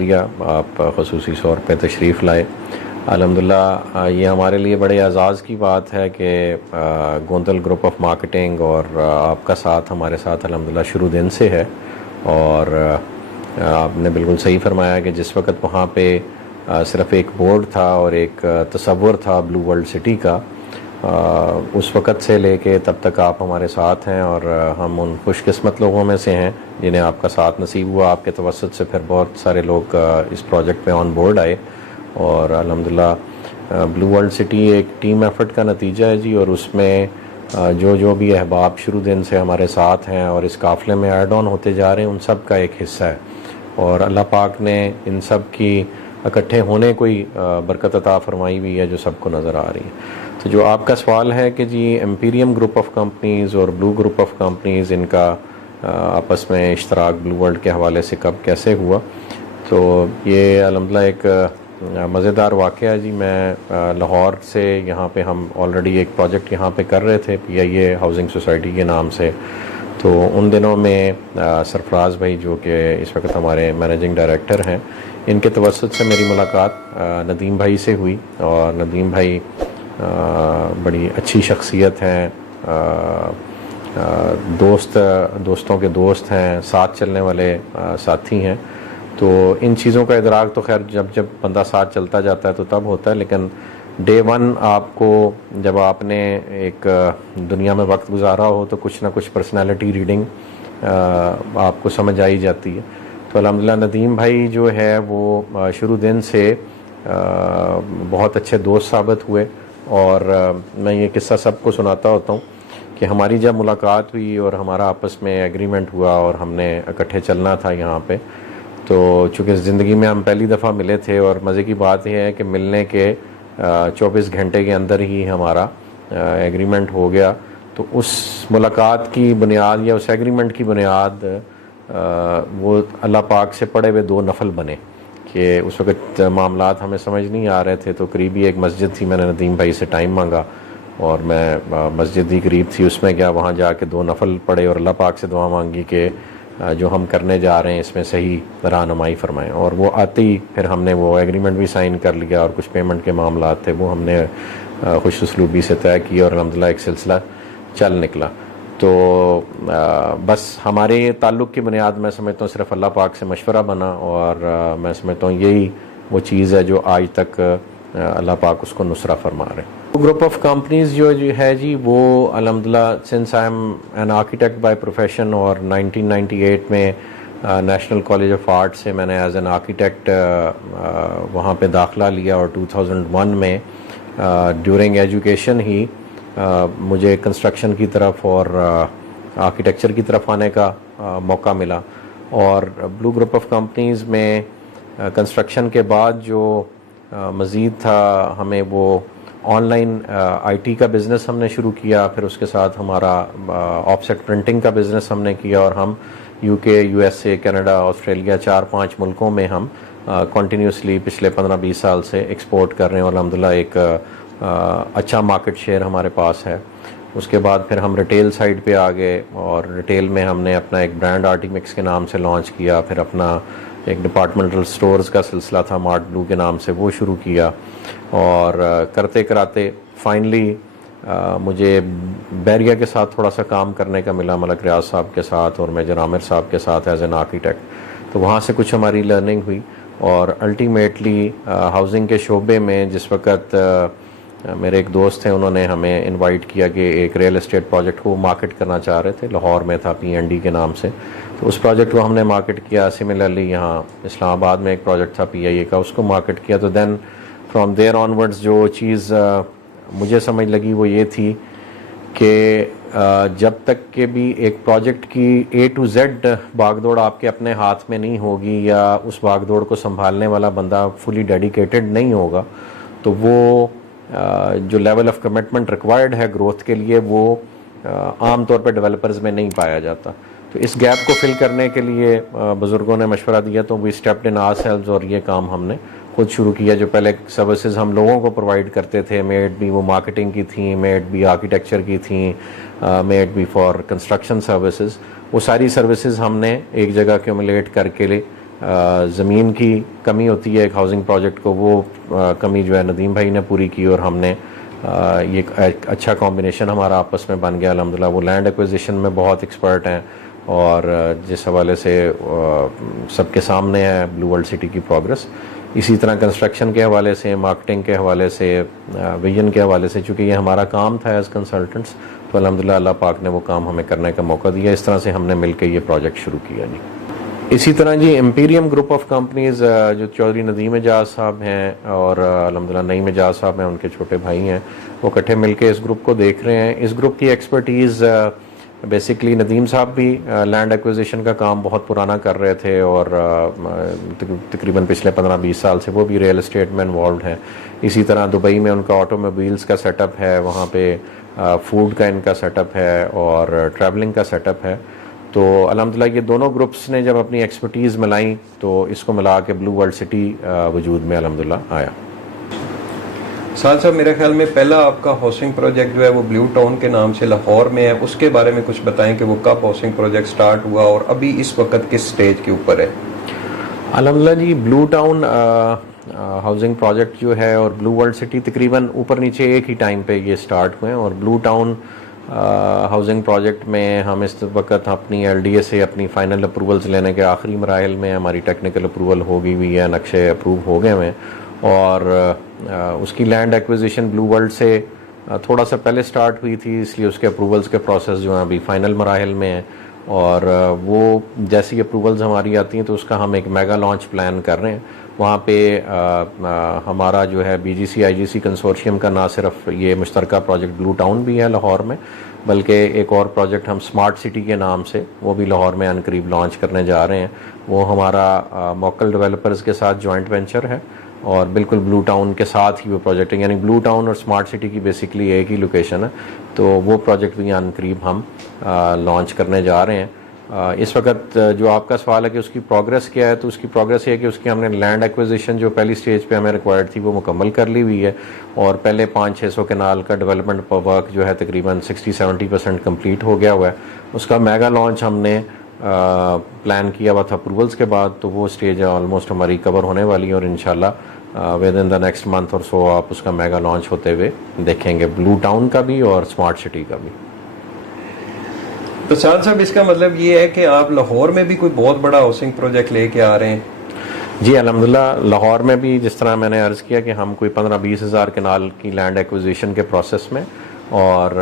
शुक्रिया, आप ख़ुसूसी तौर पे तशरीफ़ लाए। अल्हम्दुलिल्लाह ये हमारे लिए बड़े एज़ाज़ की बात है कि गोंदल ग्रुप ऑफ मार्केटिंग और आपका साथ हमारे साथ अल्हम्दुलिल्लाह शुरू दिन से है। और आपने बिल्कुल सही फरमाया कि जिस वक़्त वहाँ पे सिर्फ़ एक बोर्ड था और एक तसव्वुर था ब्लू वर्ल्ड सिटी का, उस वक़्त से लेके तब तक आप हमारे साथ हैं और हम उन खुशकिस्मत लोगों में से हैं जिन्हें आपका साथ नसीब हुआ। आपके तवस्सुत से फिर बहुत सारे लोग इस प्रोजेक्ट पे ऑन बोर्ड आए और अल्हम्दुलिल्लाह ब्लू वर्ल्ड सिटी एक टीम एफ़र्ट का नतीजा है जी। और उसमें जो भी अहबाब शुरू दिन से हमारे साथ हैं और इस काफ़िले में ऐड ऑन होते जा रहे हैं, उन सब का एक हिस्सा है। और अल्लाह पाक ने इन सब की इकट्ठे होने को ही बरकत अता फरमाई हुई है जो सबको नज़र आ रही है। तो जो आपका सवाल है कि जी एम्पीरियम ग्रुप ऑफ कंपनीज़ और ब्लू ग्रुप ऑफ कंपनीज़ इनका आपस में इश्तराक ब्लू वर्ल्ड के हवाले से कब कैसे हुआ, तो ये अल्हम्दुलिल्लाह एक मज़ेदार वाक़या है जी। मैं लाहौर से यहाँ पे हम ऑलरेडी एक प्रोजेक्ट यहाँ पे कर रहे थे PIA हाउसिंग सोसाइटी के नाम से। तो उन दिनों में सरफराज भाई जो कि इस वक्त हमारे मैनेजिंग डायरेक्टर हैं, इनके तवस्सुत से मेरी मुलाकात नदीम भाई से हुई। और नदीम भाई बड़ी अच्छी शख्सियत हैं, दोस्तों के दोस्त हैं, साथ चलने वाले साथी हैं। तो इन चीज़ों का इदराक तो खैर जब बंदा साथ चलता जाता है तो तब होता है, लेकिन डे वन आपको जब आपने एक दुनिया में वक्त गुजारा हो तो कुछ ना कुछ पर्सनालिटी रीडिंग आपको समझ आई जाती है। तो अल्हम्दुलिल्लाह नदीम भाई जो है वो शुरू दिन से बहुत अच्छे दोस्त साबित हुए। और मैं ये किस्सा सबको सुनाता होता हूँ कि हमारी जब मुलाकात हुई और हमारा आपस में एग्रीमेंट हुआ और हमने इकट्ठे चलना था यहाँ पे, तो चूँकि ज़िंदगी में हम पहली दफ़ा मिले थे और मज़े की बात यह है कि मिलने के 24 घंटे के अंदर ही हमारा एग्रीमेंट हो गया। तो उस मुलाकात की बुनियाद या उस एग्रीमेंट की बुनियाद वो अल्लाह पाक से पढ़े हुए 2 नफल बने कि उस वक़्त मामलात हमें समझ नहीं आ रहे थे। तो करीबी एक मस्जिद थी, मैंने नदीम भाई से टाइम मांगा और मैं मस्जिद ही करीब थी, उसमें गया, वहाँ जाके 2 नफल पढ़े और अल्लाह पाक से दुआ मांगी कि जो हम करने जा रहे हैं इसमें सही रहनुमाई फरमाएं। और वो आते ही फिर हमने वो एग्रीमेंट भी साइन कर लिया और कुछ पेमेंट के मामला थे वो हमने खुश उसलूबी से तय किया और अल्हम्दुलिल्लाह एक सिलसिला चल निकला। तो बस हमारे ताल्लुक़ की बुनियाद मैं समझता हूँ सिर्फ़ अल्लाह पाक से मशवरा बना। और मैं समझता हूँ यही वो चीज़ है जो आज तक अल्लाह पाक उसको नुसरा फरमा रहे हैं। ग्रुप ऑफ कंपनीज़ जो है जी वो अल्हम्दुलिल्लाह since I am an architect by profession, और 1998 में नेशनल कॉलेज ऑफ आर्ट से मैंने एज एन आर्किटेक्ट वहाँ पे दाखिला लिया। और 2001 में ड्यूरिंग एजुकेशन ही मुझे कंस्ट्रक्शन की तरफ और आर्किटेक्चर की तरफ आने का मौका मिला। और ब्लू ग्रुप ऑफ कंपनीज़ में कंस्ट्रक्शन के बाद जो मज़ीद था, हमें वो ऑनलाइन IT का बिज़नेस हमने शुरू किया। फिर उसके साथ हमारा ऑफसेट प्रिंटिंग का बिज़नेस हमने किया और हम UK, USA, कनाडा, ऑस्ट्रेलिया 4-5 मुल्कों में हम कंटिन्यूसली पिछले 15-20 साल से एक्सपोर्ट कर रहे हैं और अल्हम्दुलिल्लाह एक अच्छा मार्केट शेयर हमारे पास है। उसके बाद फिर हम रिटेल साइड पे आ गए और रिटेल में हमने अपना एक ब्रांड आर्टिमिक्स के नाम से लॉन्च किया। फिर अपना एक डिपार्टमेंटल स्टोर्स का सिलसिला था मार्ट ब्लू के नाम से, वो शुरू किया। और करते कराते फाइनली मुझे बैरिया के साथ थोड़ा सा काम करने का मिला, मलक रियाज साहब के साथ और मेजर आमिर साहब के साथ एज एन आर्किटेक्ट। तो वहाँ से कुछ हमारी लर्निंग हुई और अल्टीमेटली हाउसिंग के शोबे में जिस वक़्त मेरे एक दोस्त थे, उन्होंने हमें इनवाइट किया कि एक रियल एस्टेट प्रोजेक्ट को मार्केट करना चाह रहे थे, लाहौर में था PND के नाम से। तो उस प्रोजेक्ट को हमने मार्केट किया। सिमिलरली यहाँ इस्लामाबाद में एक प्रोजेक्ट था PIA का, उसको मार्केट किया। तो देन फ्रॉम देयर ऑनवर्ड्स जो चीज़ मुझे समझ लगी वो ये थी कि जब तक के भी एक प्रोजेक्ट की A to Z भागदौड़ आपके अपने हाथ में नहीं होगी या उस भागदौड़ को संभालने वाला बंदा फुली डेडिकेटेड नहीं होगा, तो वो जो लेवल ऑफ कमिटमेंट रिक्वायर्ड है ग्रोथ के लिए वो आम तौर पे डेवलपर्स में नहीं पाया जाता। तो इस गैप को फिल करने के लिए बुज़ुर्गों ने मशवरा दिया, तो वी स्टेप्ड इन आवरसेल्व्स और ये काम हमने खुद शुरू किया। जो पहले सर्विसेज हम लोगों को प्रोवाइड करते थे, मेड भी वो मार्केटिंग की थी, मेड भी आर्किटेक्चर की थी, मेड भी फॉर कंस्ट्रक्शन सर्विसेज, वो सारी सर्विसेज हमने एक जगह क्यूमुलेट करके ज़मीन की कमी होती है एक हाउसिंग प्रोजेक्ट को, वो कमी जो है नदीम भाई ने पूरी की और हमने ये एक अच्छा कॉम्बिनेशन हमारा आपस में बन गया अल्हम्दुलिल्लाह। वो लैंड एक्विजिशन में बहुत एक्सपर्ट हैं और जिस हवाले से सबके सामने है ब्लू वर्ल्ड सिटी की प्रोग्रेस। इसी तरह कंस्ट्रक्शन के हवाले से, मार्केटिंग के हवाले से, विजन के हवाले से, चूँकि ये हमारा काम था एज कंसल्टेंट्स, तो अल्हम्दुलिल्लाह अल्लाह पाक ने वो काम हमें करने का मौका दिया। इस तरह से हमने मिलकर ये प्रोजेक्ट शुरू किया जी। इसी तरह जी एम्पीरियम ग्रुप ऑफ कंपनीज़ जो चौधरी नदीम एजाज साहब हैं और अल्हम्दुलिल्लाह नईम एजाज साहब हैं, उनके छोटे भाई हैं, वो इकट्ठे मिलकर इस ग्रुप को देख रहे हैं। इस ग्रुप की एक्सपर्टीज़ बेसिकली नदीम साहब भी लैंड एक्विजिशन का काम बहुत पुराना कर रहे थे और तकरीबन पिछले 15-20 साल से वो भी रियल एस्टेट में इन्वॉल्व हैं। इसी तरह दुबई में उनका ऑटोमोबाइल्स का सेटअप है, वहाँ पे फूड का इनका सेटअप है और ट्रैवलिंग का सेटअप है। तो अल्हम्दुलिल्लाह ये दोनों ग्रुप्स ने जब अपनी एक्सपर्टीज़ मिलाई तो इसको मिला के ब्लू वर्ल्ड सिटी वजूद में अल्हम्दुलिल्लाह आया। साथ साहब मेरे ख्याल में पहला आपका हाउसिंग प्रोजेक्ट जो है वो ब्लू टाउन के नाम से लाहौर में है, उसके बारे में कुछ बताएं कि वो कब हाउसिंग प्रोजेक्ट स्टार्ट हुआ और अभी इस वक्त किस स्टेज के ऊपर है। अल्हम्दुलिल्लाह जी ब्लू टाउन हाउसिंग प्रोजेक्ट जो है और ब्लू वर्ल्ड सिटी तकरीबन ऊपर नीचे एक ही टाइम पे ये स्टार्ट हुए हैं। और ब्लू टाउन हाउसिंग प्रोजेक्ट में हम इस वक्त अपनी LDA से अपनी फ़ाइनल अप्रूवल्स लेने के आखिरी मराइल में, हमारी टेक्निकल अप्रूवल हो गई हुई है, नक्शे अप्रूव हो गए हैं और उसकी लैंड एक्विजिशन ब्लू वर्ल्ड से थोड़ा सा पहले स्टार्ट हुई थी, इसलिए उसके अप्रूवल्स के प्रोसेस जो हैं अभी फ़ाइनल मराहिल में हैं और वो जैसी अप्रूवल्स हमारी आती हैं तो उसका हम एक मेगा लॉन्च प्लान कर रहे हैं। वहाँ पे हमारा जो है BGC IGC कंसोर्शियम का ना सिर्फ ये मुश्तरका प्रोजेक्ट ब्लू टाउन भी है लाहौर में, बल्कि एक और प्रोजेक्ट हम स्मार्ट सिटी के नाम से वो भी लाहौर में अनकरीब लॉन्च करने जा रहे हैं। वो हमारा मोकल डेवलपर्स के साथ जॉइंट वेंचर है और बिल्कुल ब्लू टाउन के साथ ही वो प्रोजेक्ट है, यानी ब्लू टाउन और स्मार्ट सिटी की बेसिकली एक ही लोकेशन है। तो वो प्रोजेक्ट भी अनकरीब हम लॉन्च करने जा रहे हैं। इस वक्त जो आपका सवाल है कि उसकी प्रोग्रेस क्या है, तो उसकी प्रोग्रेस ये है कि उसकी हमने लैंड एक्विजिशन जो पहली स्टेज पे हमें रिक्वायर्ड थी वो मुकम्मल कर ली हुई है और पहले 500-600 कनाल का डेवलपमेंट वर्क जो है तकरीबन 60-70% कम्प्लीट हो गया हुआ है। उसका मेगा लॉन्च हमने प्लान किया हुआ था अप्रूवल्स के बाद, तो वो स्टेज ऑलमोस्ट हमारी कवर होने वाली है और इंशाल्लाह with in the next month और सो आप उसका मेगा लॉन्च होते हुए देखेंगे, ब्लू टाउन का भी और स्मार्ट सिटी का भी। तो साथ साहब इसका मतलब ये है कि आप लाहौर में भी कोई बहुत बड़ा हाउसिंग प्रोजेक्ट लेके आ रहे हैं? जी अल्हम्दुलिल्लाह लाहौर में भी जिस तरह मैंने अर्ज़ किया कि हम कोई 15-20 हज़ार कनाल की लैंड एक्विजिशन के प्रोसेस में और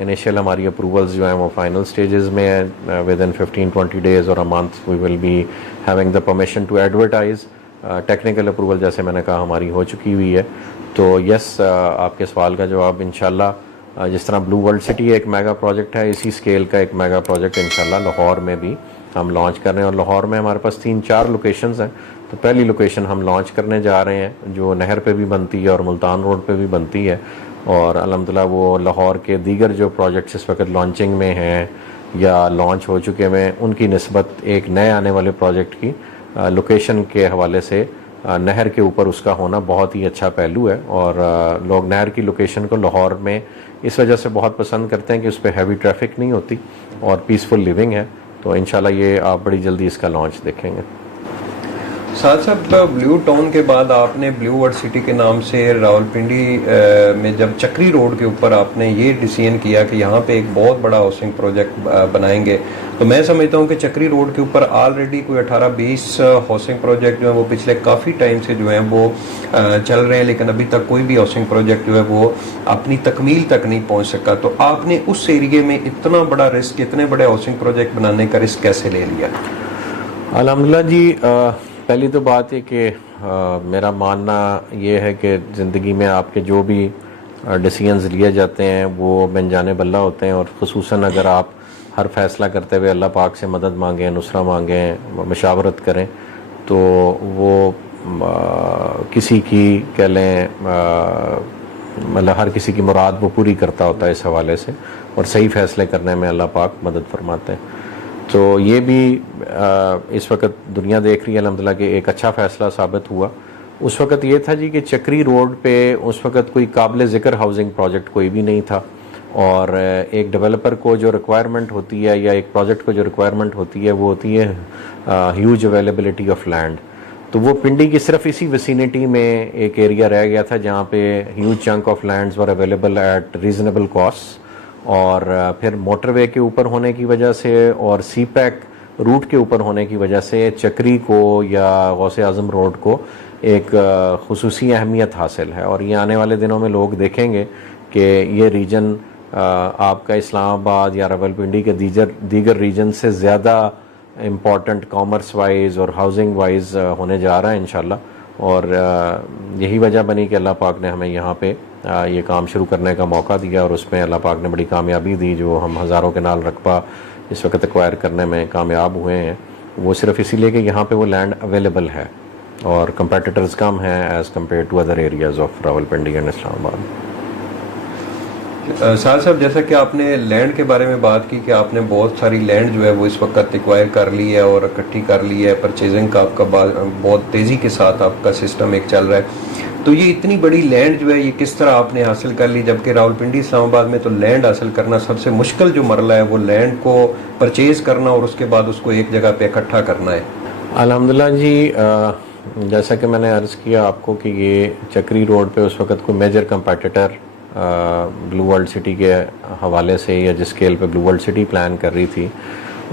इनिशियल हमारी अप्रूवल्स जो हैं वो फाइनल स्टेजेस में है। विद इन 15-20 डेज और a month we will be having the permission to advertise. Technical approval जैसे मैंने कहा हमारी हो चुकी हुई है। तो यस आपके सवाल का जवाब इंशाल्लाह जिस तरह ब्लू वर्ल्ड सिटी एक मेगा प्रोजेक्ट है, इसी स्केल का एक मेगा प्रोजेक्ट इंशाल्लाह लाहौर में भी हम लॉन्च कर रहे हैं। और लाहौर में हमारे पास 3-4 लोकेशंस हैं। तो पहली लोकेशन हम लॉन्च करने जा रहे हैं जो नहर पे भी बनती है और मुल्तान रोड पे भी बनती है और अल्हम्दुलिल्लाह वो लाहौर के दीगर जो प्रोजेक्ट्स इस वक्त लॉन्चिंग में हैं या लॉन्च हो चुके हैं उनकी निस्बत एक नए आने वाले प्रोजेक्ट की लोकेशन के हवाले से नहर के ऊपर उसका होना बहुत ही अच्छा पहलू है। और लोग नहर की लोकेशन को लाहौर में इस वजह से बहुत पसंद करते हैं कि उस पर हैवी ट्रैफिक नहीं होती और पीसफुल लिविंग है। तो इंशाल्लाह ये आप बड़ी जल्दी इसका लॉन्च देखेंगे। साथ साथ ब्लू टाउन के बाद आपने ब्लू वर्ल्ड सिटी के नाम से रावलपिंडी में जब चक्री रोड के ऊपर आपने ये डिसीजन किया कि यहाँ पे एक बहुत बड़ा हाउसिंग प्रोजेक्ट बनाएंगे, तो मैं समझता हूँ कि चक्री रोड के ऊपर ऑलरेडी कोई 18-20 हाउसिंग प्रोजेक्ट जो है वो पिछले काफ़ी टाइम से जो है वो चल रहे हैं, लेकिन अभी तक कोई भी हाउसिंग प्रोजेक्ट जो है वो अपनी तकमील तक नहीं पहुँच सका। तो आपने उस एरिए में इतना बड़ा रिस्क, इतने बड़े हाउसिंग प्रोजेक्ट बनाने का रिस्क कैसे ले लिया? अल्हम्दुलिल्लाह जी पहली तो बात है कि मेरा मानना ये है कि ज़िंदगी में आपके जो भी डिसीजंस लिए जाते हैं वो बेंजाने बल्ला होते हैं और ख़ुसूसन अगर आप हर फैसला करते हुए अल्लाह पाक से मदद मांगें, नुसरा मांगें, मशावरत करें तो वो किसी की कह लें मतलब हर किसी की मुराद वो पूरी करता होता है इस हवाले से और सही फ़ैसले करने में अल्लाह पाक मदद फरमाते हैं। तो ये भी इस वक्त दुनिया देख रही है अल्हम्दुलिल्लाह कि एक अच्छा फ़ैसला साबित हुआ। उस वक्त ये था जी कि चक्री रोड पे उस वक्त कोई काबिल ज़िक्र हाउसिंग प्रोजेक्ट कोई भी नहीं था और एक डेवलपर को जो रिक्वायरमेंट होती है या एक प्रोजेक्ट को जो रिक्वायरमेंट होती है वो होती है ह्यूज अवेलेबिलिटी ऑफ लैंड। तो वो पिंडी की सिर्फ इसी विसिनिटी में एक एरिया रह गया था जहाँ पे huge chunk of lands were available at reasonable cost. और फिर मोटरवे के ऊपर होने की वजह से और सी पैक रूट के ऊपर होने की वजह से चक्री को या गौसे आज़म रोड को एक खुसूसी अहमियत हासिल है। और ये आने वाले दिनों में लोग देखेंगे कि ये रीजन आपका इस्लामाबाद या रावलपिंडी के दीगर रीजन से ज़्यादा इम्पॉर्टेंट कॉमर्स वाइज और हाउसिंग वाइज होने जा रहा है इंशाल्लाह। और यही वजह बनी कि अल्लाह पाक ने हमें यहाँ पे ये काम शुरू करने का मौका दिया और उसमें अल्लाह पाक ने बड़ी कामयाबी दी। जो हम हज़ारों के नाल रकबा इस वक्त एक्वायर करने में कामयाब हुए हैं वो सिर्फ इसीलिए कि यहाँ पे वो लैंड अवेलेबल है और कंपेटिटर्स कम हैं as compare to other areas of Rawalpindi and Islamabad. साहब साहब जैसा कि आपने लैंड के बारे में बात की कि आपने बहुत सारी लैंड जो है वो इस वक्त एक्वायर कर ली है और इकट्ठी कर ली है, परचेजिंग का आपका बहुत तेज़ी के साथ आपका सिस्टम एक चल रहा है। तो ये इतनी बड़ी लैंड जो है ये किस तरह आपने हासिल कर ली, जबकि रावलपिंडी इस्लामाबाद में तो लैंड हासिल करना सबसे मुश्किल जो मरला है वो लैंड को परचेज करना और उसके बाद उसको एक जगह पे इकट्ठा करना है। अल्हम्दुलिल्लाह जी, जैसा कि मैंने अर्ज़ किया आपको कि ये चक्री रोड पे उस वक्त कोई major competitor Blue World City के हवाले से या जिस स्केल पे ब्लू वर्ल्ड सिटी प्लान कर रही थी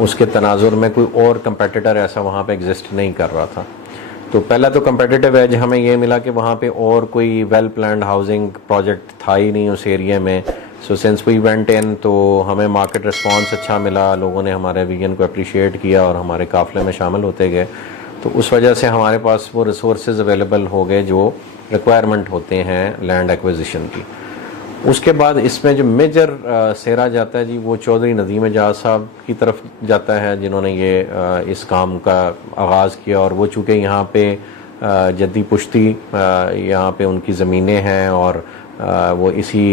उसके तनाजुर में कोई और कंपेटिटर ऐसा वहाँ पे एग्जिस्ट नहीं कर रहा था। तो पहला तो कंपेटिटिव एज हमें ये मिला कि वहाँ पे और कोई वेल प्लान्ड हाउसिंग प्रोजेक्ट था ही नहीं उस एरिया में। So since we went in तो हमें मार्केट रिस्पांस अच्छा मिला, लोगों ने हमारे विजन को अप्रिशिएट किया और हमारे काफ़िले में शामिल होते गए। तो उस वजह से हमारे पास वो रिसोर्सेज अवेलेबल हो गए जो रिक्वायरमेंट होते हैं लैंड एक्विजिशन की। उसके बाद इसमें जो मेजर सेरा जाता है जी वो चौधरी नदीम एजाज साहब की तरफ जाता है जिन्होंने ये इस काम का आगाज़ किया। और वो चूँकि यहाँ पे जद्दी पुश्ती यहाँ पे उनकी ज़मीनें हैं और वो इसी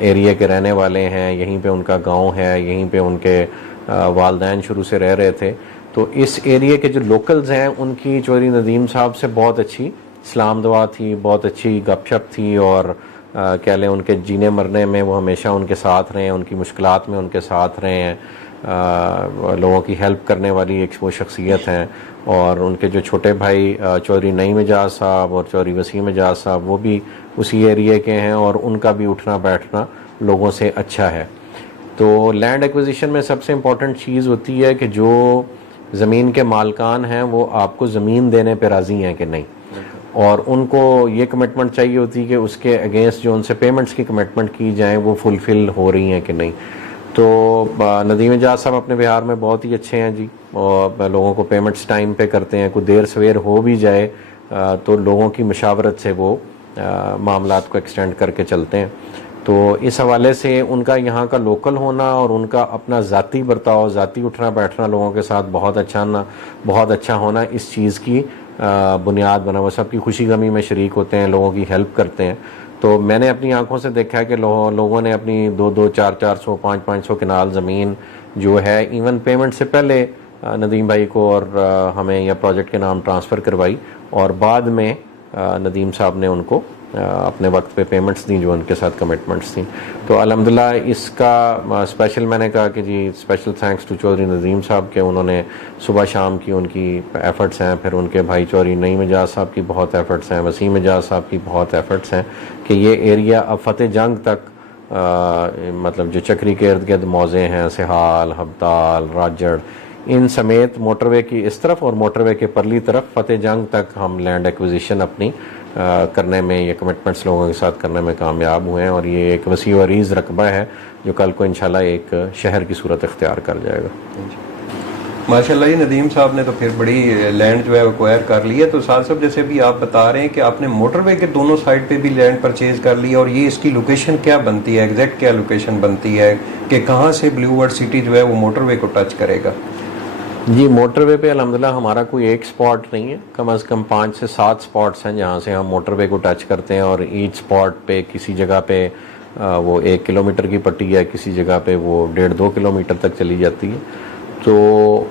एरिया के रहने वाले हैं, यहीं पे उनका गांव है, यहीं पे उनके वालदैन शुरू से रह रहे थे। तो इस एरिया के जो लोकल्स हैं उनकी चौधरी नदीम साहब से बहुत अच्छी सलाम दुआ थी, बहुत अच्छी गपशप थी और कह लें उनके जीने मरने में वो हमेशा उनके साथ रहे हैं, उनकी मुश्किलात में उनके साथ रहे हैं, लोगों की हेल्प करने वाली एक वो शख्सियत हैं। और उनके जो छोटे भाई चौधरी नईम एजाज साहब और चौधरी वसीम एजाज साहब वो भी उसी एरिया के हैं और उनका भी उठना बैठना लोगों से अच्छा है। तो लैंड एक्विजिशन में सबसे इम्पॉर्टेंट चीज़ होती है कि जो ज़मीन के मालकान हैं वो आपको ज़मीन देने पर राज़ी हैं कि नहीं, और उनको ये कमिटमेंट चाहिए होती है कि उसके अगेंस्ट जो उनसे पेमेंट्स की कमिटमेंट की जाए वो फुलफ़िल हो रही हैं कि नहीं। तो नदीम एजाज साहब अपने बिहार में बहुत ही अच्छे हैं जी और लोगों को पेमेंट्स टाइम पे करते हैं। कोई देर सवेर हो भी जाए तो लोगों की मशावरत से वो मामलात को एक्सटेंड करके चलते हैं। तो इस हवाले से उनका यहाँ का लोकल होना और उनका अपना ज़ाती बर्ताव, ज़ाती उठना बैठना लोगों के साथ बहुत अच्छा होना इस चीज़ की बुनियाद बना। वो सबकी खुशी गमी में शरीक होते हैं, लोगों की हेल्प करते हैं। तो मैंने अपनी आंखों से देखा है कि लोगों ने अपनी 2-2, 400, 500 कनाल ज़मीन जो है इवन पेमेंट से पहले नदीम भाई को और हमें या प्रोजेक्ट के नाम ट्रांसफ़र करवाई और बाद में नदीम साहब ने उनको अपने वक्त पे पेमेंट्स दी जो उनके साथ कमिटमेंट्स थी। तो अल्हम्दुलिल्लाह इसका स्पेशल मैंने कहा कि जी special thanks to Chaudhary Nadeem sahab के उन्होंने सुबह शाम की उनकी एफ़र्ट्स हैं, फिर उनके भाई चौधरी नईम एजाज साहब की बहुत एफ़र्ट्स हैं, वसीम एजाज साहब की बहुत एफ़र्ट्स हैं कि ये एरिया अब फ़तेह जंग तक मतलब जो चक्री के इर्द गिर्द मौज़े हैं, सिहाल, हब्ताल, राजड़, इन समेत मोटरवे की इस तरफ और मोटरवे के परली तरफ फ़तेह जंग तक हम लैंड एक्विजिशन अपनी करने में, ये कमिटमेंट्स लोगों के साथ करने में कामयाब हुए हैं। और ये एक वसी व अरीज़ रकबा है जो कल को इंशाल्लाह एक शहर की सूरत इख्तियार कर जाएगा। माशाल्लाह ये नदीम साहब ने तो फिर बड़ी लैंड जो है एक्वायर कर ली है। तो साथ साहब जैसे भी आप बता रहे हैं कि आपने मोटरवे के दोनों साइड पे भी लैंड परचेज कर ली और ये इसकी लोकेशन क्या बनती है, एग्जैक्ट क्या लोकेशन बनती है कि कहाँ से ब्लू वर्ल्ड सिटी जो है वो मोटरवे को टच करेगा? जी मोटरवे पे अल्हम्दुलिल्लाह हमारा कोई एक स्पॉट नहीं है, कम से कम 5 से 7 स्पॉट्स हैं जहाँ से हम मोटरवे को टच करते हैं। और ईच स्पॉट पे किसी जगह पे वो 1 किलोमीटर की पट्टी है, किसी जगह पे वो 1.5-2 किलोमीटर तक चली जाती है। तो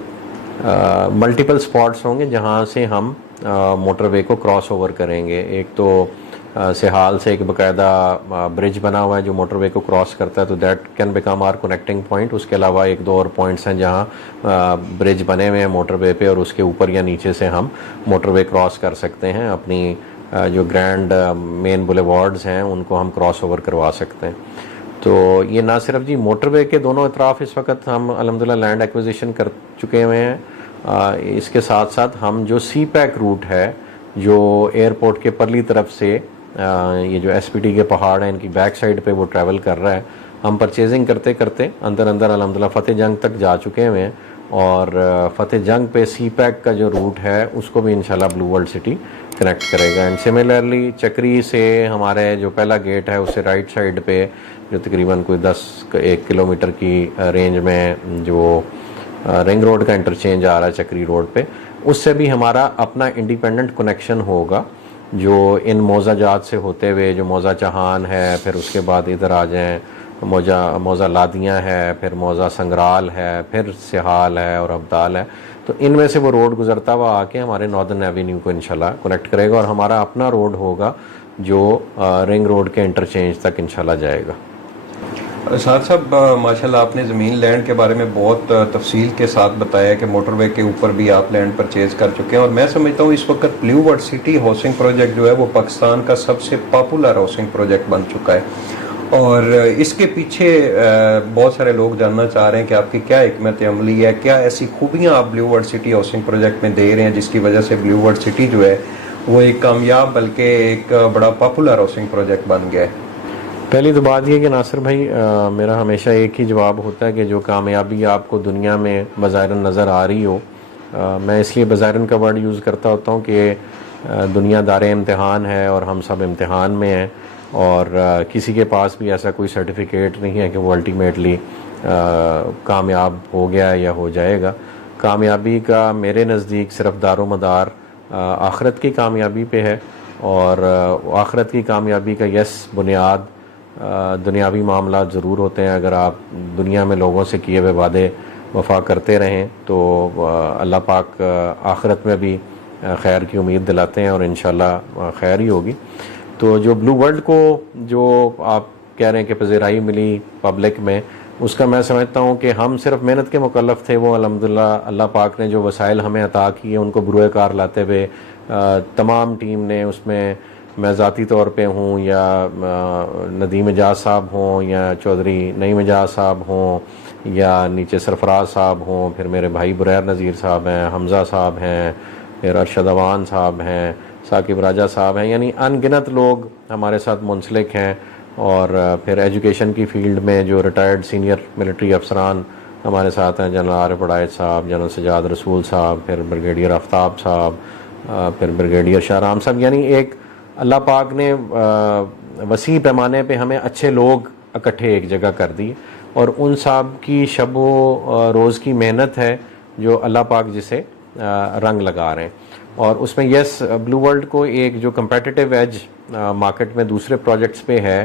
मल्टीपल स्पॉट्स होंगे जहाँ से हम मोटरवे को क्रॉस ओवर करेंगे। एक तो सिहाल से एक बाकायदा ब्रिज बना हुआ है जो मोटरवे को क्रॉस करता है, तो that can become our connecting point. उसके अलावा एक दो और पॉइंट्स हैं जहाँ ब्रिज बने हुए हैं मोटरवे पे, और उसके ऊपर या नीचे से हम मोटरवे क्रॉस कर सकते हैं। अपनी जो ग्रैंड मेन बुलेवार्ड्स हैं उनको हम क्रॉस ओवर करवा सकते हैं। तो ये ना सिर्फ जी मोटरवे के दोनों अतराफ़ इस वक्त हम अल्हम्दुलिल्लाह लैंड एक्विजिशन कर चुके हुए हैं, इसके साथ साथ हम जो सी पैक रूट है जो एयरपोर्ट के परली तरफ से ये जो एसपीटी के पहाड़ हैं इनकी बैक साइड पे वो ट्रैवल कर रहा है, हम परचेजिंग करते करते अंदर अल्हम्दुलिल्लाह फ़तेह जंग तक जा चुके हुए हैं। और फ़तेह जंग पे सी पैक का जो रूट है उसको भी इंशाल्लाह ब्लू वर्ल्ड सिटी कनेक्ट करेगा। एंड सिमिलरली चक्री से हमारे जो पहला गेट है उससे राइट साइड पे जो तकरीबन कोई 1 किलोमीटर की रेंज में जो रिंग रोड का इंटरचेंज आ रहा है चक्री रोड पे, उससे भी हमारा अपना इंडिपेंडेंट कनेक्शन होगा जो इन मौजा जात से होते हुए जो मौजा चहान है, फिर उसके बाद इधर आ जाएँ मौजा लादियाँ है, फिर मौजा संग्राल है, फिर सिहाल है और अब्दाल है। तो इनमें से वो रोड गुजरता हुआ आके हमारे नॉर्दर्न एवेन्यू को इंशाल्लाह कनेक्ट करेगा और हमारा अपना रोड होगा जो रिंग रोड के इंटरचेंज तक इंशाल्लाह जाएगा। साहब माशाल्लाह आपने ज़मीन लैंड के बारे में बहुत तफसील के साथ बताया कि मोटरवे के ऊपर भी आप लैंड परचेज़ कर चुके हैं, और मैं समझता हूँ इस वक्त blue World city housing project जो है वो पाकिस्तान का सबसे पॉपुलर हाउसिंग प्रोजेक्ट बन चुका है। और इसके पीछे बहुत सारे लोग जानना चाह रहे हैं कि आपकी क्या हिकमत अमली है, क्या ऐसी खूबियाँ आप blue World city housing project में दे रहे हैं जिसकी वजह से ब्लू वर्ल्ड सिटी जो है वो एक कामयाब बल्कि एक बड़ा पॉपुलर हाउसिंग प्रोजेक्ट बन गया है। पहली तो बात यह कि नासिर भाई मेरा हमेशा एक ही जवाब होता है कि जो कामयाबी आपको दुनिया में बज़ाहिरन नज़र आ रही हो, मैं इसलिए बज़ाहिरन का वर्ड यूज़ करता होता हूँ कि दुनिया दारे इम्तिहान है और हम सब इम्तिहान में हैं, और किसी के पास भी ऐसा कोई सर्टिफिकेट नहीं है कि वो अल्टीमेटली कामयाब हो गया या हो जाएगा। कामयाबी का मेरे नज़दीक सिर्फ दारोमदार आखिरत की कामयाबी पे है, और आखिरत की कामयाबी का बुनियाद दुनियावी मामला ज़रूर होते हैं। अगर आप दुनिया में लोगों से किए हुए वादे वफा करते रहें तो अल्लाह पाक आखिरत में भी खैर की उम्मीद दिलाते हैं और इंशाल्लाह खैर ही होगी। तो जो ब्लू वर्ल्ड को जो आप कह रहे हैं कि पज़ीराई मिली पब्लिक में, उसका मैं समझता हूँ कि हम सिर्फ मेहनत के मुकल्लफ़ थे। वो अल्हम्दुलिल्लाह अल्लाह पाक ने जो वसाइल हमें अता किए उनको बुरुए कार लाते हुए तमाम टीम ने, उसमें मैं ज़ाती तौर पे हूँ या नदीम एजाज साहब हों या चौधरी नईम एजाज साहब हों या नीचे सरफराज साहब हों, फिर मेरे भाई बुरैर नज़ीर साहब हैं, हमज़ा साहब हैं, फिर अरशद अवान साहब हैं, साकिब राजा साहब हैं, यानी अनगिनत लोग हमारे साथ मुंसलिक हैं। और फिर एजुकेशन की फील्ड में जो रिटायर्ड सीनियर मिलिट्री अफसरान हमारे साथ हैं, जनरल आरिफ अड़ायत साहब, जनरल सजाद रसूल साहब, फिर ब्रिगेडियर आफ्ताब साहब, फिर ब्रिगेडियर शाहराम साहब, यानी एक अल्लाह पाक ने वसी पैमाने पे हमें अच्छे लोग इकट्ठे एक जगह कर दिए, और उन साहब की शबो रोज़ की मेहनत है जो अल्लाह पाक जिसे रंग लगा रहे हैं। और उसमें ब्लू वर्ल्ड को एक जो कंपेटिटिव एज मार्केट में दूसरे प्रोजेक्ट्स पे है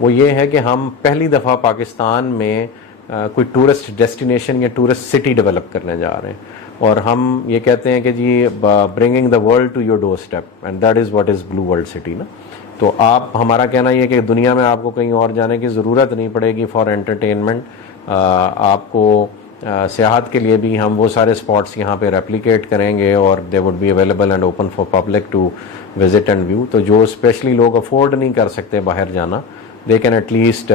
वो ये है कि हम पहली दफ़ा पाकिस्तान में कोई टूरिस्ट डेस्टिनेशन या टूरिस्ट सिटी डेवलप करने जा रहे हैं, और हम ये कहते हैं कि जी bringing the world to your doorstep, and that is what is Blue World City ना। तो आप हमारा कहना ये कि दुनिया में आपको कहीं और जाने की ज़रूरत नहीं पड़ेगी फॉर एंटरटेनमेंट। आपको सियाहत के लिए भी हम वो सारे स्पॉट्स यहाँ पे रेप्लिकेट करेंगे और they would be available and open for public to visit and view. तो जो स्पेशली लोग अफोर्ड नहीं कर सकते बाहर जाना, they can at least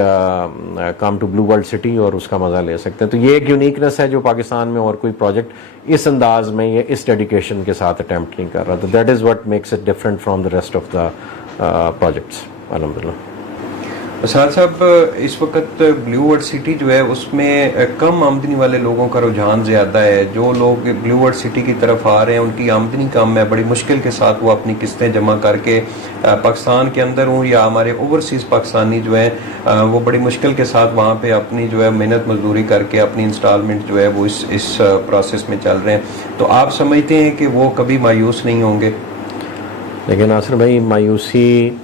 come to Blue World City और उसका मज़ा ले सकते हैं। तो ये एक यूनिकनेस है जो पाकिस्तान में और कोई प्रोजेक्ट इस अंदाज में या इस डेडिकेशन के साथ अटैम्प्ट नहीं कर रहा। तो that is what makes it different from the rest of the projects अल्हम्दुलिल्लाह। साहब इस वक्त ब्लू वर्ल्ड सिटी जो है उसमें कम आमदनी वाले लोगों का रुझान ज़्यादा है। जो लोग ब्लू वर्ल्ड सिटी की तरफ आ रहे हैं उनकी आमदनी कम है, बड़ी मुश्किल के साथ वो अपनी किस्तें जमा करके पाकिस्तान के अंदर हूँ या हमारे ओवरसीज़ पाकिस्तानी जो है वो बड़ी मुश्किल के साथ वहाँ पे अपनी जो है मेहनत मजदूरी करके अपनी इंस्टॉलमेंट जो है वो इस प्रोसेस में चल रहे हैं। तो आप समझते हैं कि वो कभी मायूस नहीं होंगे? लेकिन नासिर भाई मायूसी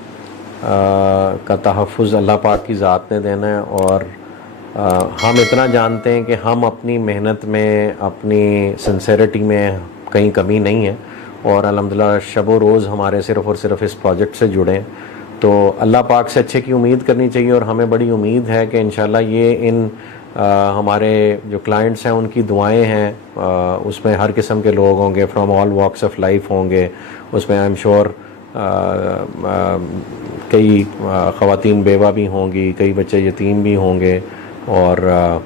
का तहफ़्फ़ुज़ अल्लाह पाक की ज़ात ने देना है, और हम इतना जानते हैं कि हम अपनी मेहनत में अपनी सिंसेरिटी में कहीं कमी नहीं है, और अल्हम्दुलिल्लाह शब व रोज़ हमारे सिर्फ़ और सिर्फ इस प्रोजेक्ट से जुड़े हैं। तो अल्लाह पाक से अच्छे की उम्मीद करनी चाहिए, और हमें बड़ी उम्मीद है कि इंशाल्लाह ये इन हमारे जो क्लाइंट्स हैं उनकी दुआएं हैं, उसमें हर किस्म के लोग होंगे, from all walks of life होंगे उसमें। आई एम श्योर कई ख़वातीन बेवा भी होंगी, कई बच्चे यतीम भी होंगे, और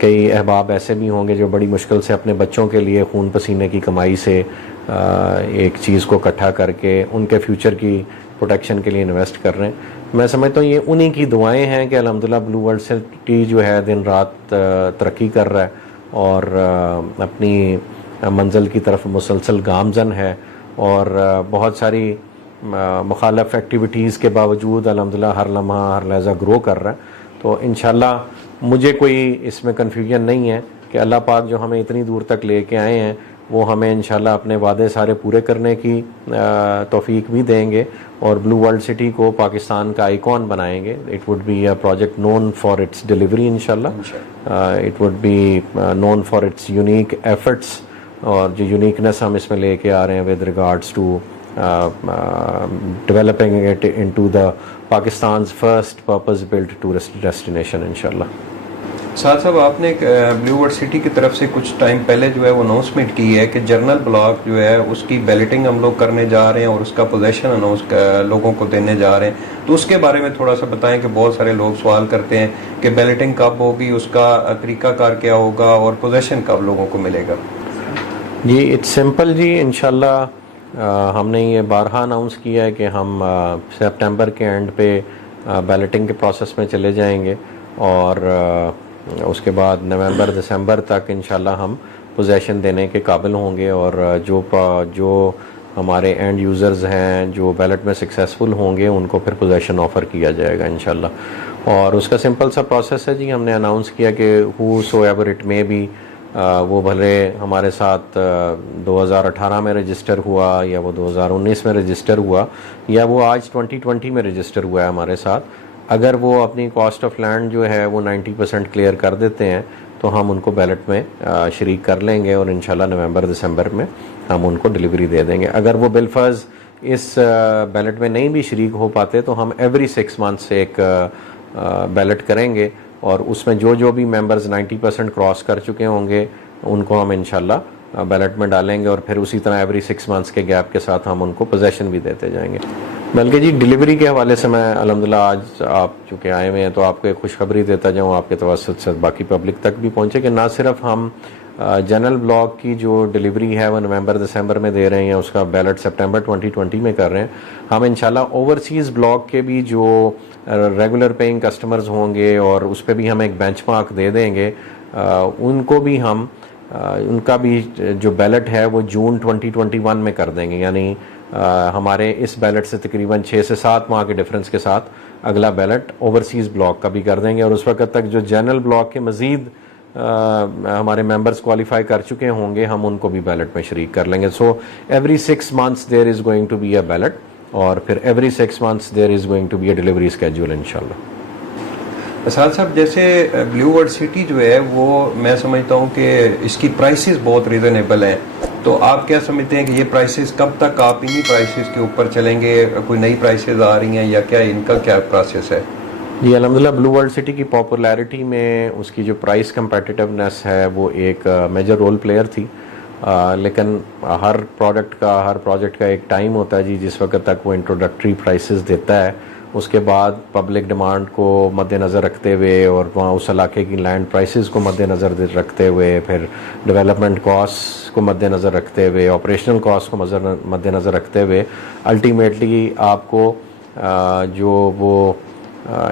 कई अहबाब ऐसे भी होंगे जो बड़ी मुश्किल से अपने बच्चों के लिए खून पसीने की कमाई से एक चीज़ को इकट्ठा करके उनके फ्यूचर की प्रोटेक्शन के लिए इन्वेस्ट कर रहे हैं। मैं समझता हूँ ये उन्हीं की दुआएं हैं कि अल्हम्दुलिल्लाह ब्लू वर्ल्ड सिटी जो है दिन रात तरक्की कर रहा है और अपनी मंजिल की तरफ मुसलसल गामजन है, और बहुत सारी मुखालफ एक्टिविटीज़ के बावजूद अल्हम्दुलिल्लाह हर लम्हा हर लहज़ा ग्रो कर रहा है। तो इंशाल्लाह मुझे कोई इसमें कन्फ्यूजन नहीं है कि अल्लाह पाक जो हमें इतनी दूर तक लेके आए हैं वो हमें इंशाल्लाह अपने वादे सारे पूरे करने की तौफीक भी देंगे, और ब्लू वर्ल्ड सिटी को पाकिस्तान का आइकॉन बनाएंगे। It would be a project known for its delivery इंशाल्लाह, it would be known for its unique efforts, और जो यूनिकनेस हम इसमें लेके आ रहे हैं with regards to developing it into the Pakistan's first purpose-built tourist destination इंशाल्लाह। साथ साहब आपने ब्लू वर्ल्ड सिटी की तरफ से कुछ टाइम पहले जो है वो अनाउंसमेंट की है कि जर्नल ब्लॉक जो है उसकी बैलेटिंग हम लोग करने जा रहे हैं और उसका पोजेशन अनाउंस लोगों को देने जा रहे हैं, तो उसके बारे में थोड़ा सा बताएं कि बहुत सारे लोग सवाल करते हैं कि बैलेटिंग कब होगी, उसका तरीकाकार क्या होगा और पोजेशन कब लोगों को मिलेगा। जी इट्स सिंपल जी, इंशाल्लाह हमने ये बारहा अनाउंस किया है कि हम सितंबर के एंड पे बैलेटिंग के प्रोसेस में चले जाएंगे, और उसके बाद नवंबर दिसंबर तक इंशाल्लाह हम पोजेशन देने के काबिल होंगे, और जो हमारे एंड यूज़र्स हैं जो बैलेट में सक्सेसफुल होंगे उनको फिर पोजेशन ऑफ़र किया जाएगा इंशाल्लाह। और उसका सिंपल सा प्रोसेस है जी, हमने अनाउंस किया कि whosoever it may be, वो भले हमारे साथ 2018 में रजिस्टर हुआ या वो 2019 में रजिस्टर हुआ या वो आज 2020 में रजिस्टर हुआ है हमारे साथ, अगर वो अपनी कॉस्ट ऑफ लैंड जो है वो 90% क्लियर कर देते हैं तो हम उनको बैलेट में शरीक कर लेंगे, और इंशाल्लाह नवंबर दिसंबर में हम उनको डिलीवरी दे देंगे। अगर वो बिलफर्ज इस बैलेट में नहीं भी शरीक हो पाते तो हम एवरी 6 मंथ से एक बैलेट करेंगे, और उसमें जो भी मेंबर्स 90% क्रॉस कर चुके होंगे उनको हम इंशाल्लाह बैलेट में डालेंगे, और फिर उसी तरह एवरी 6 मंथ्स के गैप के साथ हम उनको पोजेशन भी देते जाएंगे। बल्कि जी डिलीवरी के हवाले से मैं अल्हम्दुलिल्लाह आज आप चूँकि आए हुए हैं तो आपको एक खुशखबरी देता जाऊँ आपके तवस्सुत से बाकी पब्लिक तक भी पहुँचे कि ना सिर्फ हम जनरल ब्लॉक की जो डिलीवरी है वो नवंबर दिसंबर में दे रहे हैं, उसका बैलेट सितंबर 2020 में कर रहे हैं, हम इंशाल्लाह ओवरसीज़ ब्लॉक के भी जो रेगुलर पेइंग कस्टमर्स होंगे और उस पर भी हम एक बेंचमार्क दे देंगे, उनको भी हम उनका भी जो बैलेट है वो जून 2021 में कर देंगे। यानी हमारे इस बैलेट से तकरीबन 6 से 7 माह के डिफरेंस के साथ अगला बैलेट ओवरसीज़ ब्लॉक का भी कर देंगे, और उस वक्त तक जो जनरल ब्लॉक के मज़ीद हमारे मेंबर्स क्वालिफाई कर चुके होंगे हम उनको भी बैलेट में शरीक कर लेंगे। So every 6 months there is going to be a ballot, और फिर every 6 months there is going to be a delivery schedule इंशाल्लाह। साथ साहब जैसे ब्लू वर्ल्ड सिटी जो है वो मैं समझता हूँ कि इसकी प्राइसेस बहुत रीज़नेबल हैं, तो आप क्या समझते हैं कि ये प्राइसेस कब तक आप इन्हीं प्राइसेस के ऊपर चलेंगे, कोई नई प्राइसेस आ रही हैं या क्या इनका क्या प्रोसेस है? जी अल्हम्दुलिल्लाह ब्लू वर्ल्ड सिटी की पॉपुलैरिटी में उसकी जो प्राइस कम्पेटिटिवनेस है वो एक मेजर रोल प्लेयर थी, लेकिन हर प्रोजेक्ट का एक टाइम होता है जी जिस वक्त तक वो इंट्रोडक्टरी प्राइसेस देता है, उसके बाद पब्लिक डिमांड को मद्देनज़र रखते हुए और वहाँ उस इलाके की लैंड प्राइसेस को मद्देनज़र रखते हुए, फिर डेवलपमेंट कॉस्ट को मद्देनज़र रखते हुए, ऑपरेशनल कॉस्ट को मद्देनज़र रखते हुए अल्टीमेटली आपको जो वो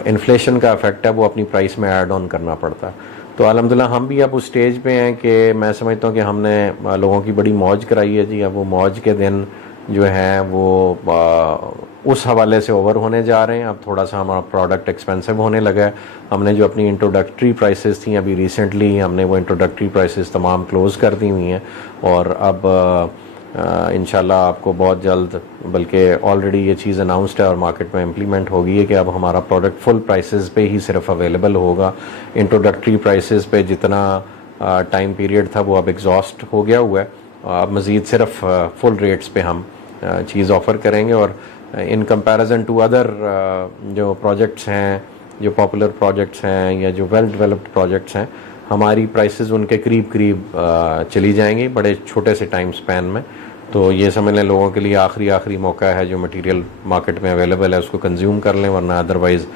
इन्फ्लेशन का इफेक्ट है वो अपनी प्राइस में ऐड ऑन करना पड़ता है। तो अल्हम्दुलिल्लाह हम भी अब उस स्टेज पे हैं कि मैं समझता हूँ कि हमने लोगों की बड़ी मौज कराई है जी। अब वो मौज के दिन जो हैं वो उस हवाले से ओवर होने जा रहे हैं। अब थोड़ा सा हमारा प्रोडक्ट एक्सपेंसिव होने लगा है। हमने जो अपनी इंट्रोडक्टरी प्राइसेस थी अभी रिसेंटली हमने वो इंट्रोडक्टरी प्राइसेस तमाम क्लोज़ कर दी हुई हैं, और अब इंशाल्लाह आपको बहुत जल्द, बल्कि ऑलरेडी ये चीज़ अनाउंस्ड है और मार्केट में इम्प्लीमेंट होगी है कि अब हमारा प्रोडक्ट फुल प्राइसेस पे ही सिर्फ अवेलेबल होगा। इंट्रोडक्टरी प्राइसेस पे जितना टाइम पीरियड था वो अब एग्जॉस्ट हो गया हुआ है। अब मज़ीद सिर्फ फुल रेट्स पे हम चीज़ ऑफ़र करेंगे, और इन कंपैरिजन टू अदर जो प्रोजेक्ट्स हैं, जो पॉपुलर प्रोजेक्ट्स हैं या जो वेल डेवलप्ड प्रोजेक्ट्स हैं, हमारी प्राइसेस उनके करीब करीब चली जाएंगी बड़े छोटे से टाइम स्पैन में। तो ये समझ लें लोगों के लिए आखिरी मौका है, जो मटेरियल मार्केट में अवेलेबल है उसको कंज्यूम कर लें, वरना अदरवाइज़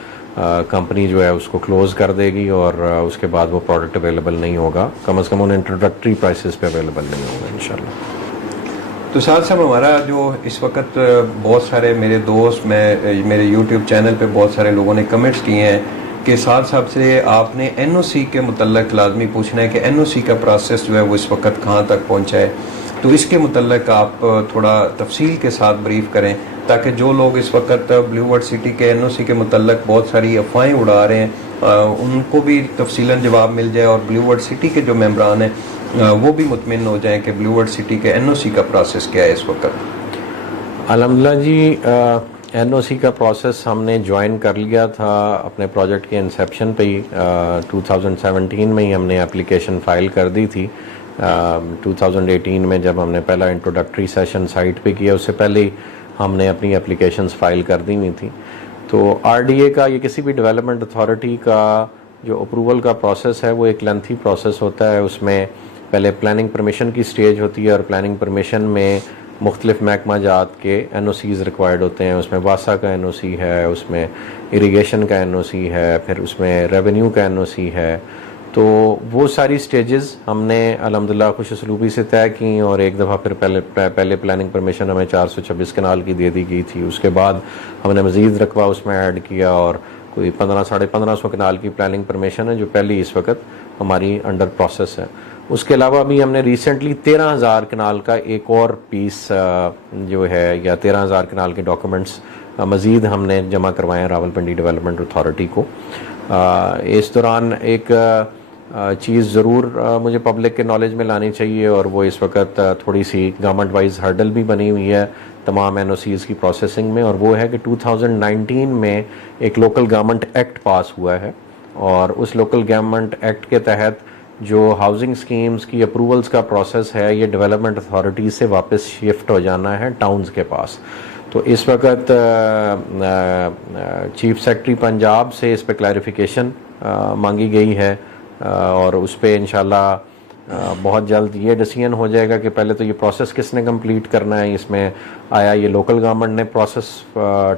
कंपनी जो है उसको क्लोज़ कर देगी और उसके बाद वो प्रोडक्ट अवेलेबल नहीं होगा, कम से कम उन इंट्रोडक्टरी प्राइसेस पे अवेलेबल नहीं होगा इंशाल्लाह। तो साथ साहब हमारा जो इस वक्त बहुत सारे मेरे दोस्त, मेरे यूट्यूब चैनल पे बहुत सारे लोगों ने कमेंट्स किए हैं कि साथ साहब से आपने एनओसी के मुतल्लक लाजमी पूछना है कि एनओसी का प्रोसेस जो है वो इस वक्त कहाँ तक पहुँचा है। तो इसके मुतल्लक आप थोड़ा तफसील के साथ ब्रीफ करें, ताकि जो लोग इस वक्त ब्लू वर्ड सिटी के एनओसी के मुतल्लक बहुत सारी अफवाहें उड़ा रहे हैं उनको भी तफसीलन जवाब मिल जाए और ब्लू वर्ड सिटी के जो मेंबरान हैं वो भी मुतमिन हो जाएं कि ब्लू वर्ड सिटी के एनओसी का प्रोसेस क्या है इस वक्त। अल्हम्दुलिल्लाह जी, एनओसी का प्रोसेस हमने ज्वाइन कर लिया था अपने प्रोजेक्ट के इंसेप्शन पे ही। 2017 में ही हमने एप्लीकेशन फ़ाइल कर दी थी। 2018 में जब हमने पहला इंट्रोडक्टरी सेशन साइट पे किया, उससे पहले ही हमने अपनी एप्लीकेशंस फ़ाइल कर दी हुई थी। तो आरडीए का, ये किसी भी डेवलपमेंट अथॉरिटी का जो अप्रूवल का प्रोसेस है वो एक लेंथी प्रोसेस होता है। उसमें पहले प्लानिंग परमिशन की स्टेज होती है और प्लानिंग परमिशन में मुख्तलिफ महकमा जात के एनओसीज़ रिक्वायर्ड होते हैं। उसमें वासा का एनओसी है, उसमें इरिगेशन का एनओसी है, फिर उसमें रेवेन्यू का एनओसी है। तो वो सारी स्टेजेस हमने अल्हम्दुलिल्लाह खुश उसलूबी से तय की और एक दफ़ा फिर पहले प्लानिंग परमिशन हमें 426 कनाल की दे दी गई थी। उसके बाद हमने मज़ीद रकबा उसमें ऐड किया और कोई 1500-1550 कनाल की प्लानिंग परमिशन है जो पहली इस वक्त हमारी अंडर प्रोसेस है। उसके अलावा भी हमने रिसेंटली 13,000 कनाल का एक और पीस जो है, या 13,000 कनाल के डॉक्यूमेंट्स मज़ीद हमने जमा करवाए हैं रावलपिंडी डेवलपमेंट अथॉरिटी को। इस दौरान एक चीज़ ज़रूर मुझे पब्लिक के नॉलेज में लानी चाहिए और वो इस वक्त थोड़ी सी गवर्नमेंट वाइज हर्डल भी बनी हुई है तमाम एनओसीज़ की प्रोसेसिंग में, और वो है कि 2019 में एक लोकल गवर्नमेंट एक्ट पास हुआ है और उस लोकल गवर्नमेंट एक्ट के तहत जो हाउसिंग स्कीम्स की अप्रूवल्स का प्रोसेस है ये डेवलपमेंट अथॉरिटीज़ से वापस शिफ्ट हो जाना है टाउन्स के पास। तो इस वक्त चीफ सेक्रेटरी पंजाब से इस पर क्लैरिफिकेशन मांगी गई है और उस पर इंशाल्लाह बहुत जल्द ये डिसीजन हो जाएगा कि पहले तो ये प्रोसेस किसने कंप्लीट करना है, इसमें आया ये लोकल गवर्नमेंट ने प्रोसेस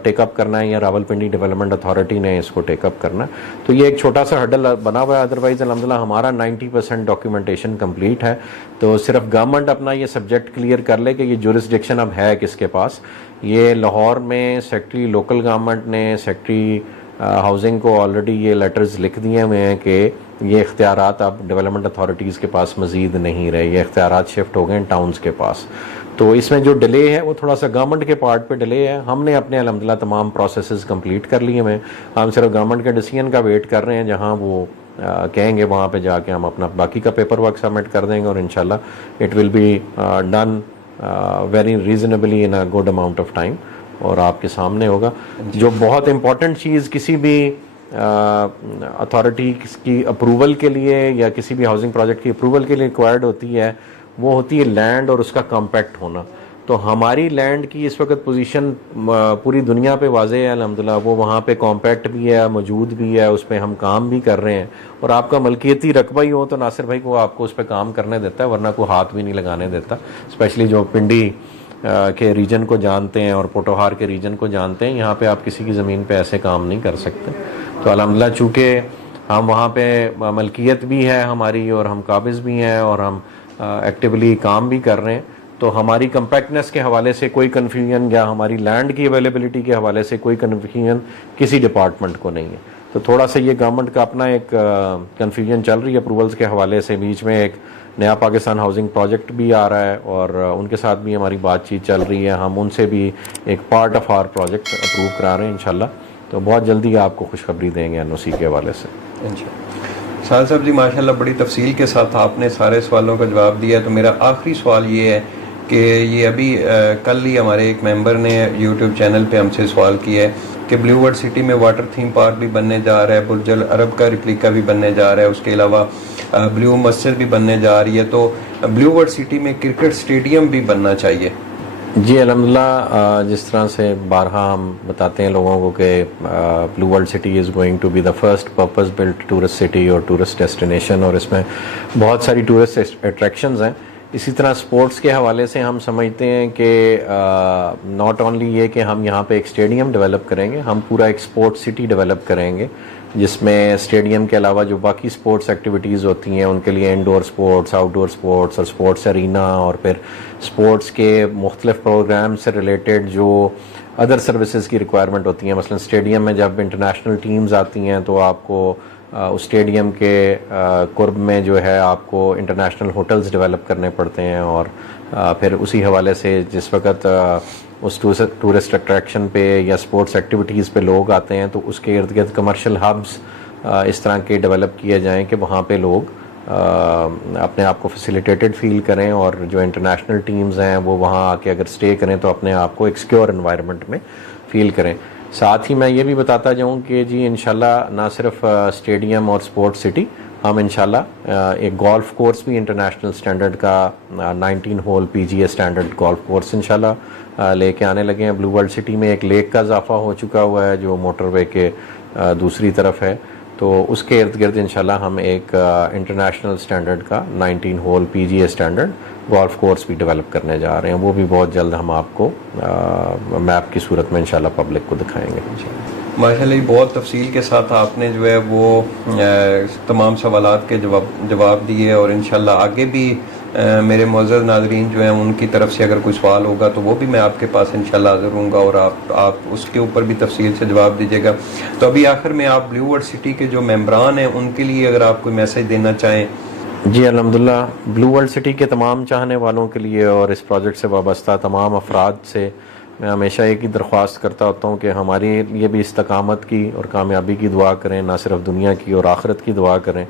टेकअप करना है या रावलपिंडी डेवलपमेंट अथॉरिटी ने इसको टेकअप करना है। तो ये एक छोटा सा हर्डल बना हुआ है, अदरवाइज़ अल्हम्दुलिल्लाह हमारा 90% डॉक्यूमेंटेशन कंप्लीट है। तो सिर्फ गवर्नमेंट अपना ये सब्जेक्ट क्लियर कर ले कि ये जुरिस्डिक्शन अब है किसके पास। ये लाहौर में सेक्रेटरी लोकल गवर्नमेंट ने सेक्रेटरी हाउसिंग को ऑलरेडी ये लेटर्स लिख दिए हुए हैं कि ये इख्तियारात अब डेवलपमेंट अथॉरिटीज़ के पास मज़ीद नहीं रहे, ये इख्तियारात शिफ्ट हो गए टाउन्स के पास। तो इसमें जो डिले है वो थोड़ा सा गवर्नमेंट के पार्ट पे डिले है। हमने अपने अल्हम्दुलिल्लाह तमाम प्रोसेसेस कंप्लीट कर लिए हैं। हम सिर्फ गवर्नमेंट के डिसीजन का वेट कर रहे हैं, जहाँ वो कहेंगे वहाँ पे जाके हम अपना बाकी का पेपर वर्क सबमिट कर देंगे और इंशाल्लाह it will be done very reasonably in a good amount of time और आपके सामने होगा। जो बहुत इंपॉर्टेंट चीज़ किसी भी अथॉरिटी की अप्रूवल के लिए या किसी भी हाउसिंग प्रोजेक्ट की अप्रूवल के लिए रिक्वायर्ड होती है वो होती है लैंड और उसका कॉम्पैक्ट होना। तो हमारी लैंड की इस वक्त पोजीशन पूरी दुनिया पे वाज़े है अल्हम्दुलिल्लाह, वो वहाँ पे कॉम्पैक्ट भी है, मौजूद भी है, उस पर हम काम भी कर रहे हैं। और आपका मलकियती रकबा ही हो तो नासिर भाई को आपको उस पर काम करने देता है, वरना कोई हाथ भी नहीं लगाने देता। स्पेशली जो पिंडी के रीजन को जानते हैं और पोटोहार के रीजन को जानते हैं, यहाँ पे आप किसी की ज़मीन पे ऐसे काम नहीं कर सकते। तो अल्हम्दुलिल्लाह चूँकि हम वहाँ पे मलकियत भी है हमारी और हम काबिज़ भी हैं और हम एक्टिवली काम भी कर रहे हैं, तो हमारी कम्पैक्टनेस के हवाले से कोई कन्फ्यूजन या हमारी लैंड की अवेलेबिलिटी के हवाले से कोई कन्फ्यूजन किसी डिपार्टमेंट को नहीं है। तो थोड़ा सा ये गवर्नमेंट का अपना एक कन्फ्यूजन चल रही है अप्रूवल्स के हवाले से। बीच में एक नया पाकिस्तान हाउसिंग प्रोजेक्ट भी आ रहा है और उनके साथ भी हमारी बातचीत चल रही है। हम उनसे भी एक part of our project approve करा रहे हैं इंशाल्लाह। तो बहुत जल्दी आपको खुशखबरी देंगे एनओसी के हवाले से इंशाल्लाह। साल साहब जी माशाल्लाह बड़ी तफसील के साथ आपने सारे सवालों का जवाब दिया। तो मेरा आखिरी सवाल ये है कि ये अभी कल ही हमारे एक मेंबर ने यूट्यूब चैनल पे हमसे सवाल किया है कि ब्लू वर्ड सिटी में वाटर थीम पार्क भी बनने जा रहा है, बुर्ज अल अरब का रिप्लिका भी बनने जा रहा है, उसके अलावा ब्लू मस्जिद भी बनने जा रही है। तो ब्लू वर्ड सिटी में क्रिकेट स्टेडियम भी बनना चाहिए। जी अल्हम्दुलिल्लाह, जिस तरह से बारहा हम बताते हैं लोगों को कि Blue World City is going to be the first purpose built tourist city और टूरिस्ट डेस्टिनेशन, और इसमें बहुत सारी टूरिस्ट अट्रैक्शंस हैं। इसी तरह स्पोर्ट्स के हवाले से हम समझते हैं कि नॉट ओनली ये कि हम यहाँ पे एक स्टेडियम डेवलप करेंगे, हम पूरा एक स्पोर्ट्स सिटी डेवलप करेंगे जिसमें स्टेडियम के अलावा जो बाकी स्पोर्ट्स एक्टिविटीज़ होती हैं उनके लिए इंडोर स्पोर्ट्स, आउटडोर स्पोर्ट्स और स्पोर्ट्स अरीना, और फिर स्पोर्ट्स के मुख्तलिफ प्रोग्राम से रिलेटेड जो अदर सर्विसेज की रिक्वायरमेंट होती हैं। मसलन स्टेडियम में जब इंटरनेशनल टीम्स आती हैं तो आपको उस स्टेडियम के कुर्ब में जो है आपको इंटरनेशनल होटल्स डेवलप करने पड़ते हैं, और फिर उसी हवाले से जिस वक्त उस टूरिस्ट अट्रैक्शन पे या स्पोर्ट्स एक्टिविटीज़ पे लोग आते हैं तो उसके इर्द गिर्द कमर्शियल हब्स इस तरह के डेवलप किए जाएं कि वहाँ पे लोग अपने आप को फैसिलिटेटेड फील करें, और जो इंटरनेशनल टीम्स हैं वो वहाँ आके अगर स्टे करें तो अपने आप को एक सिक्योर एनवायरनमेंट में फ़ील करें। साथ ही मैं ये भी बताता जाऊँ कि जी इंशाल्लाह ना सिर्फ स्टेडियम और स्पोर्ट्स सिटी, हम इंशाल्लाह एक गोल्फ कोर्स भी इंटरनेशनल स्टैंडर्ड का 19 hole PGA standard golf course इंशाल्लाह लेके आने लगे हैं। ब्लू वर्ल्ड सिटी में एक लेक का इजाफा हो चुका हुआ है जो मोटरवे के दूसरी तरफ है, तो उसके इर्द गिर्द इंशाल्लाह हम एक इंटरनेशनल स्टैंडर्ड का 19 hole PGA standard golf course भी डेवलप करने जा रहे हैं। वो भी बहुत जल्द हम आपको मैप की सूरत में इंशाल्लाह पब्लिक को दिखाएंगे। माशाल्लाह, बहुत तफसील के साथ आपने जो है वो तमाम सवालात के जवाब दिए, और इंशाल्लाह आगे भी मेरे मुअज़्ज़ज़ नाज़रीन जो हैं उनकी तरफ से अगर कोई सवाल होगा तो वो भी मैं आपके पास इंशाल्लाह हाज़िर रहूँगा और आप उसके ऊपर भी तफसील से जवाब दीजिएगा। तो अभी आखिर में आप ब्लू वर्ल्ड सिटी के जो मेंबरान हैं उनके लिए अगर आप कोई मैसेज देना चाहें। जी अल्हम्दुलिल्लाह, ब्लू वर्ल्ड सिटी के तमाम चाहने वालों के लिए और इस प्रोजेक्ट से वाबस्ता तमाम अफराद से मैं हमेशा एक ही दरख्वास्त करता होता हूँ कि हमारे लिए भी इस्तकामत की और कामयाबी की दुआ करें, ना सिर्फ दुनिया की और आखिरत की दुआ करें।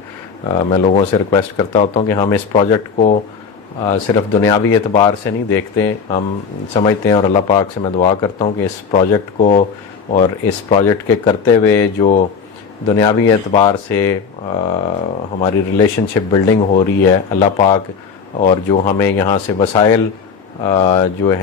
मैं लोगों से रिक्वेस्ट करता होता हूँ कि हम इस प्रोजेक्ट को सिर्फ दुनियावी एतबार से नहीं देखते, हम समझते हैं, और अल्लाह पाक से मैं दुआ करता हूँ कि इस प्रोजेक्ट को और इस प्रोजेक्ट के करते हुए जो दुनियावी एतबार से हमारी रिलेशनशिप बिल्डिंग हो रही है, अल्लाह पाक और जो हमें यहाँ से वसाइल जो है